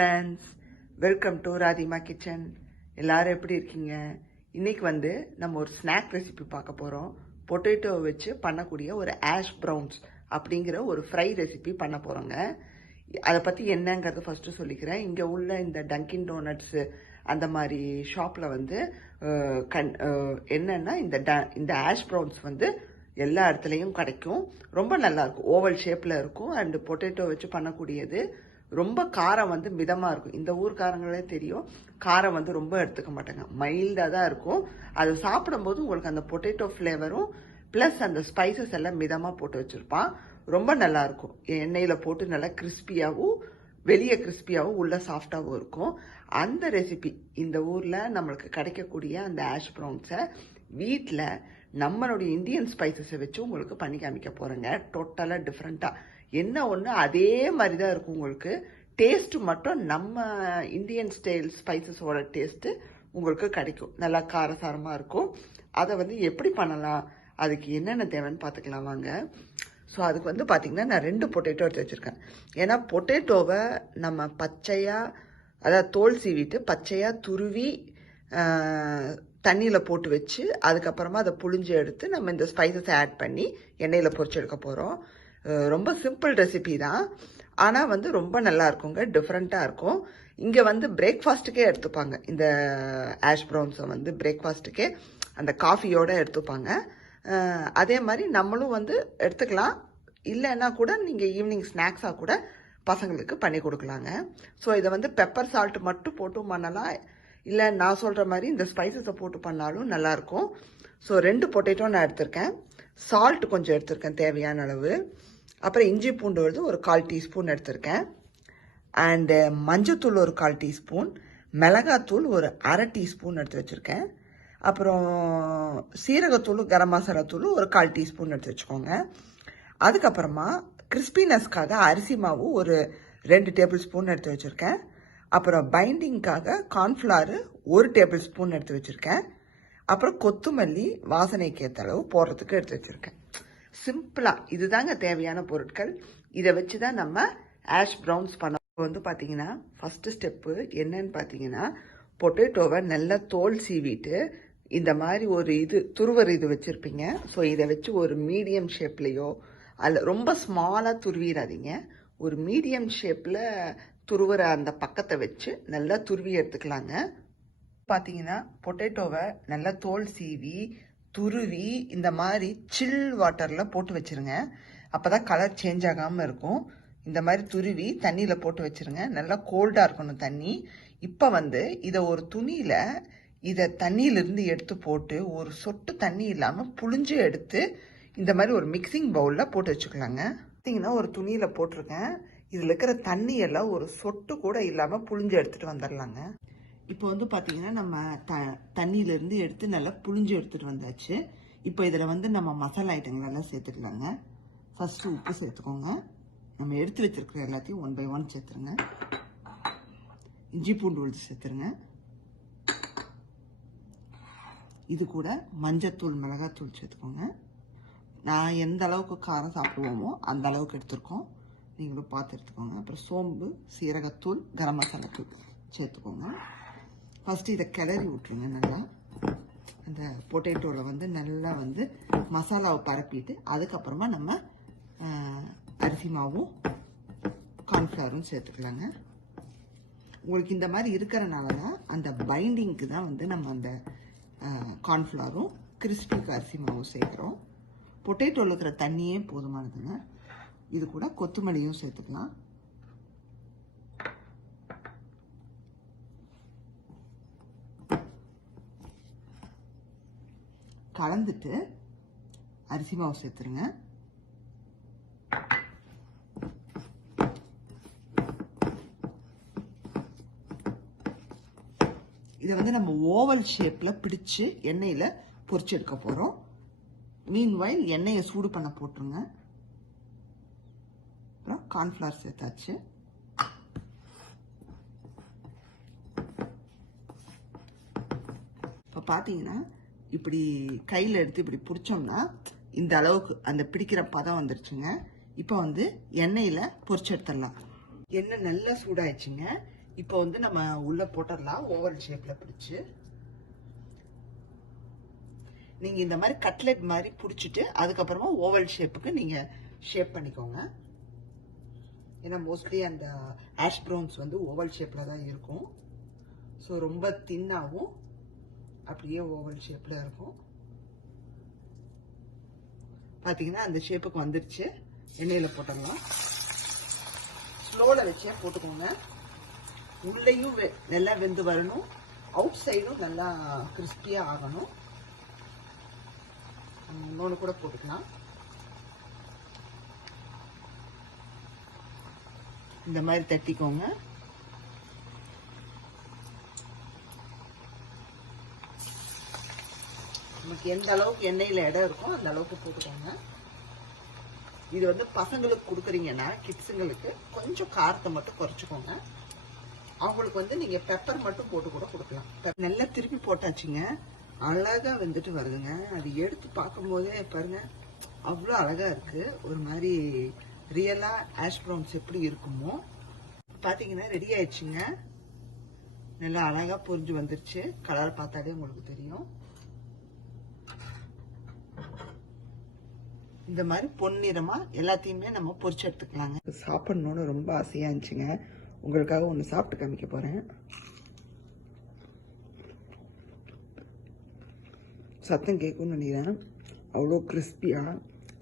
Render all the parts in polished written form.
Friends, welcome to Radhima kitchen. எல்லாரும் எப்படி இருக்கீங்க? இன்னைக்கு வந்து நம்ம ஒரு ஸ்நாக் ரெசிபி பார்க்க போகிறோம். பொட்டேட்டோ வச்சு பண்ணக்கூடிய ஒரு ஆஷ் ப்ரௌன்ஸ் அப்படிங்கிற ஒரு ஃப்ரை ரெசிபி பண்ண போகிறோங்க. அதை பற்றி என்னங்கிறது ஃபஸ்ட்டு சொல்லிக்கிறேன். இங்கே உள்ள இந்த டங்கின் டோனட்ஸு அந்த மாதிரி ஷாப்பில் வந்து என்னென்னா இந்த ஆஷ் ப்ரௌன்ஸ் வந்து எல்லா இடத்துலையும் கிடைக்கும். ரொம்ப நல்லாயிருக்கும், ஓவல் ஷேப்பில் இருக்கும். அண்டு பொட்டேட்டோ வச்சு பண்ணக்கூடியது. ரொம்ப காரம் வந்து மிதமாக இருக்கும். இந்த ஊர்க்காரங்களே தெரியும், காரம் வந்து ரொம்ப எடுத்துக்க மாட்டாங்க, மைல்டாக தான் இருக்கும். அது சாப்பிடும்போது உங்களுக்கு அந்த பொட்டேட்டோ ஃப்ளேவரும் ப்ளஸ் அந்த ஸ்பைசஸ் எல்லாம் மிதமாக போட்டு வச்சுருப்பான். ரொம்ப நல்லாயிருக்கும். எண்ணெயில் போட்டு நல்லா கிறிஸ்பியாகவும், வெளியே கிறிஸ்பியாகவும் உள்ள சாஃப்டாகவும் இருக்கும். அந்த ரெசிபி இந்த ஊரில் நம்மளுக்கு கிடைக்கக்கூடிய அந்த ஆஷ் ப்ரௌன்ஸை வீட்டில் நம்மளுடைய இந்தியன் ஸ்பைசஸை வச்சு உங்களுக்கு பண்ணி காமிக்க போகிறேங்க. டோட்டலாக டிஃப்ரெண்ட்டாக என்ன ஒன்று அதே மாதிரி தான் இருக்கும். உங்களுக்கு டேஸ்ட்டு மட்டும் நம்ம இந்தியன் ஸ்டைல் ஸ்பைசஸோட டேஸ்ட்டு உங்களுக்கு கிடைக்கும். நல்லா காரசாரமாக இருக்கும். அதை வந்து எப்படி பண்ணலாம், அதுக்கு என்னென்ன தேவைன்னு பார்த்துக்கலாம் வாங்க. ஸோ அதுக்கு வந்து பார்த்திங்கன்னா நான் 2 பொட்டேட்டோ எடுத்து வச்சுருக்கேன். ஏன்னா பொட்டேட்டோவை நம்ம பச்சையாக, அதாவது தோல் சீவிட்டு பச்சையாக துருவி தண்ணியில் போட்டு வச்சு அதுக்கப்புறமா அதை புழிஞ்சு எடுத்து நம்ம இந்த ஸ்பைசஸை ஆட் பண்ணி எண்ணெயில் பொரிச்சு எடுக்க போகிறோம். ரொம்ப சிம்பிள் ரெசிபி தான், ஆனால் வந்து ரொம்ப நல்லா இருக்குங்க, டிஃப்ரெண்ட்டாக இருக்கும். இங்கே வந்து பிரேக்ஃபாஸ்ட்டுக்கே எடுத்துப்பாங்க இந்த ஆஷ் ப்ரௌன்ஸை வந்து பிரேக்ஃபாஸ்ட்டுக்கே அந்த காஃபியோடு எடுத்துப்பாங்க. அதே மாதிரி நம்மளும் வந்து எடுத்துக்கலாம். இல்லைன்னா கூட நீங்கள் ஈவினிங் ஸ்நாக்ஸாக கூட பசங்களுக்கு பண்ணி கொடுக்கலாங்க. ஸோ இதை வந்து பெப்பர் சால்ட் மட்டும் போட்டும் பண்ணலாம், இல்லை நான் சொல்கிற மாதிரி இந்த ஸ்பைசஸை போட்டு பண்ணாலும் நல்லாயிருக்கும். ஸோ 2 பொட்டேட்டோ நான் எடுத்திருக்கேன். சால்ட் கொஞ்சம் எடுத்திருக்கேன் தேவையான அளவு. அப்புறம் இஞ்சி பூண்டு வந்து ஒரு 1/4 டீஸ்பூன் எடுத்திருக்கேன். அண்டு மஞ்சத்தூள் ஒரு 1/4 டீஸ்பூன், மிளகாத்தூள் ஒரு 1/2 டீஸ்பூன் எடுத்து வச்சுருக்கேன். அப்புறம் சீரகத்தூள், கரம் மசாலா தூள் ஒரு 1/4 டீஸ்பூன் எடுத்து வச்சுக்கோங்க. அதுக்கப்புறமா கிறிஸ்பினஸ்க்காக அரிசி மாவு ஒரு 2 டேபிள் ஸ்பூன் எடுத்து வச்சுருக்கேன். அப்புறம் பைண்டிங்காக கார்ன்ஃப்ளவர் 1 டேபிள் ஸ்பூன் எடுத்து வச்சுருக்கேன். அப்புறம் கொத்தமல்லி வாசனைக்கு ஏற்ற அளவு போடுறதுக்கு எடுத்து வச்சுருக்கேன். சிம்பிளாக இதுதாங்க தேவையான பொருட்கள். இதை வச்சு தான் நம்ம ஆஷ் ப்ரௌன்ஸ் பண்ண வந்து பார்த்தீங்கன்னா ஃபஸ்ட்டு ஸ்டெப்பு என்னன்னு பார்த்தீங்கன்னா, பொட்டேட்டோவை நல்லா தோல் சீவிட்டு இந்த மாதிரி ஒரு துருவர் வச்சுருப்பீங்க. ஸோ இதை வச்சு ஒரு மீடியம் ஷேப்லேயோ, அதில் ரொம்ப ஸ்மாலாக துருவிடாதீங்க, ஒரு மீடியம் ஷேப்பில் துருவுற அந்த பக்கத்தை வச்சு நல்லா துருவி எடுத்துக்கலாங்க. பார்த்தீங்கன்னா பொட்டேட்டோவை நல்லா தோல் சீவி துருவி இந்த மாதிரி சில் வாட்டரில் போட்டு வச்சுருங்க. அப்போ தான் கலர் சேஞ்ச் ஆகாமல் இருக்கும். இந்த மாதிரி துருவி தண்ணியில் போட்டு வச்சுருங்க. நல்லா கோல்டாக இருக்கணும் தண்ணி. இப்போ வந்து இதை ஒரு துணியில் இதை தண்ணியிலிருந்து எடுத்து போட்டு ஒரு சொட்டு தண்ணி இல்லாமல் புழிஞ்சு எடுத்து இந்த மாதிரி ஒரு மிக்சிங் பவுலில் போட்டு வச்சுக்கலாங்க. பார்த்தீங்கன்னா ஒரு துணியில் போட்டிருக்கேன். இதில் இருக்கிற தண்ணியெல்லாம் ஒரு சொட்டு கூட இல்லாமல் புழிஞ்சு எடுத்துகிட்டு வந்துடலாங்க. இப்போ வந்து பார்த்தீங்கன்னா நம்ம தண்ணியிலேருந்து எடுத்து நல்லா புழிஞ்சு எடுத்துகிட்டு வந்தாச்சு. இப்போ இதில் வந்து நம்ம மசாலா ஐட்டங்களெல்லாம் சேர்த்துக்கலாங்க. ஃபஸ்ட்டு உப்பு சேர்த்துக்கோங்க. நம்ம எடுத்து வச்சுருக்கிற எல்லாத்தையும் 1 by 1 சேர்த்துருங்க. இஞ்சி பூண்டு விழுது சேர்த்துருங்க. இது கூட மஞ்சத்தூள், மிளகாத்தூள் சேர்த்துக்கோங்க. நான் எந்த அளவுக்கு காரம் சாப்பிடுவோமோ அந்த அளவுக்கு எடுத்துருக்கோம், நீங்களும் பார்த்து எடுத்துக்கோங்க. அப்புறம் சோம்பு, சீரகத்தூள், கரம் மசாலா தூள் சேர்த்துக்கோங்க. ஃபஸ்ட்டு இதை கிளறி விட்ருங்க. நல்லா அந்த பொட்டேட்டோவில் வந்து நல்லா வந்து மசாலாவை பரப்பிட்டு அதுக்கப்புறமா நம்ம அரிசி மாவும் கார்ன்ஃப்ளவரும் சேர்த்துக்கலாங்க. உங்களுக்கு இந்த மாதிரி இருக்கிறனால தான் அந்த பைண்டிங்க்கு தான் வந்து நம்ம அந்த கார்ன்ஃப்ளவரும் கிறிஸ்பிக்கு அரிசி மாவும் சேர்க்குறோம். பொட்டேட்டோவில் இருக்கிற தண்ணியே போதுமானதுங்க. இது கூட கொத்தமல்லியும் சேர்த்துக்கலாம். கலந்துட்டு அரிசி மாவு சேர்த்துருங்க. இதை வந்து நம்ம ஓவல் ஷேப்பில் பிடிச்சு எண்ணெயில் பொரிச்சு எடுக்க போகிறோம். மீன்வைல் எண்ணெயை சூடு பண்ண போட்டுருங்க. அப்புறம் கார்ன்ஃப்ளவர் சேர்த்தாச்சு. இப்போ பார்த்தீங்கன்னா இப்படி கையில் எடுத்து இப்படி பிடிச்சோம்னா இந்த அளவுக்கு அந்த பிடிக்கிற பதம் வந்துருச்சுங்க. இப்போ வந்து எண்ணெயில் பொரிச்சு எடுத்துடலாம். எண்ணெய் நல்லா சூடாயிடுச்சுங்க. இப்போ வந்து நம்ம உள்ள போட்டுடலாம் ஓவல் ஷேப்ல பிடிச்சு. நீங்க இந்த மாதிரி கட்லெட் மாதிரி பிடிச்சிட்டு அதுக்கப்புறமா ஓவல் ஷேப்புக்கு நீங்க ஷேப் பண்ணிக்கோங்க. ஏன்னா மோஸ்ட்லி அந்த ஆஷ் ப்ரௌன்ஸ் வந்து ஓவல் ஷேப்ல தான் இருக்கும். ஸோ ரொம்ப தின்னாகவும் அப்படியே ஓவல் ஷேப்ல இருக்கும். பார்த்தீங்கன்னா அந்த ஷேப்புக்கு வந்துருச்சு. எண்ணெயில் போட்டுடலாம். ஸ்லோவில் வச்சே போட்டுக்கோங்க. உள்ளேயும் நல்லா வெந்து வரணும், அவுட் சைடும் நல்லா கிறிஸ்பியாக ஆகணும். இன்னொன்று கூட போட்டுக்கலாம். இந்த மாதிரி தட்டிக்கோங்க. நமக்கு எந்த அளவுக்கு எண்ணெயில் இடம் இருக்கும் அந்த அளவுக்கு போட்டுக்கோங்க. இது வந்து பசங்களுக்கு கொடுக்குறீங்கன்னா கிட்ஸுங்களுக்கு கொஞ்சம் காரத்தை மட்டும் குறைச்சிக்கோங்க. அவங்களுக்கு வந்து நீங்கள் பெப்பர் மட்டும் போட்டு கூட கொடுக்கலாம். நல்லா திருப்பி போட்டாச்சுங்க. அழகாக வந்துட்டு வருதுங்க. அது எடுத்து பார்க்கும்போதே பாருங்க அவ்வளோ அழகாக இருக்குது. ஒரு மாதிரி ரியலாக ஆஷ் ப்ரௌன்ஸ் எப்படி இருக்குமோ பார்த்தீங்கன்னா ரெடி ஆயிடுச்சுங்க. நல்லா அழகாக பொரிஞ்சு வந்துருச்சு. கலர் பார்த்தாலே உங்களுக்கு தெரியும். இந்த மாதிரி பொன்னிறமாக எல்லாத்தையுமே நம்ம பொரிச்சு எடுத்துக்கலாங்க. சாப்பிட்ணுன்னு ரொம்ப ஆசையாக இருந்துச்சுங்க. உங்களுக்காக ஒன்று சாப்பிட்டு காமிக்க போகிறேன். சத்தம் கேட்கும்னு நினைக்கிறேன். அவ்வளோ கிறிஸ்பியாக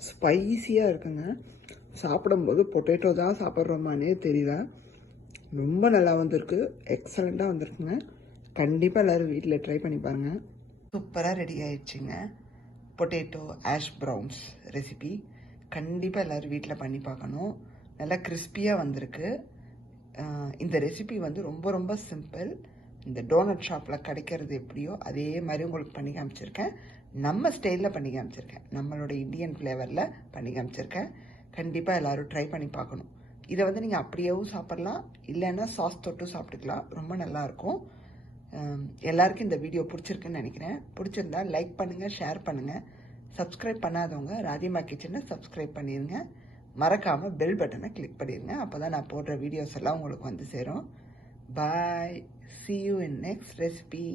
ஸ்பைஸியாக இருக்குங்க. சாப்பிடும்போது பொட்டேட்டோ தான் சாப்பிட்றோமானே தெரியல. ரொம்ப நல்லா வந்திருக்கு. எக்ஸலண்ட்டாக வந்திருக்குங்க. கண்டிப்பாக எல்லோரும் வீட்டில் ட்ரை பண்ணி பாருங்கள். சூப்பராக ரெடி ஆயிடுச்சுங்க பொட்டேட்டோ ஆஷ் ப்ரௌன்ஸ் ரெசிபி. கண்டிப்பாக எல்லோரும் வீட்டில் பண்ணி பார்க்கணும். நல்லா கிறிஸ்பியாக வந்திருக்கு. இந்த ரெசிபி வந்து ரொம்ப ரொம்ப சிம்பிள். இந்த டோனட் ஷாப்பில் கிடைக்கிறது எப்படியோ அதே மாதிரி உங்களுக்கு பண்ணி காமிச்சிருக்கேன். நம்ம ஸ்டைலில் பண்ணி காமிச்சிருக்கேன். நம்மளோட இந்தியன் ஃப்ளேவரில் பண்ணி காமிச்சிருக்கேன். கண்டிப்பாக எல்லோரும் ட்ரை பண்ணி பார்க்கணும். இதை வந்து நீங்கள் அப்படியேவும் சாப்பிட்லாம், இல்லைன்னா சாஸ் தொட்டு சாப்பிட்டுக்கலாம். ரொம்ப நல்லாயிருக்கும். எல்லாருக்கும் இந்த வீடியோ பிடிச்சிருக்குன்னு நினைக்கிறேன். பிடிச்சிருந்தா லைக் பண்ணுங்கள், ஷேர் பண்ணுங்கள். சப்ஸ்கிரைப் பண்ணாதவங்க ராதிமா கிச்சனை சப்ஸ்கிரைப் பண்ணிடுங்க. மறக்காமல் பெல் பட்டனை கிளிக் பண்ணிடுங்க. அப்போ தான் நான் போடுற வீடியோஸ் எல்லாம் உங்களுக்கு வந்து சேரும். பாய். See you in next recipe.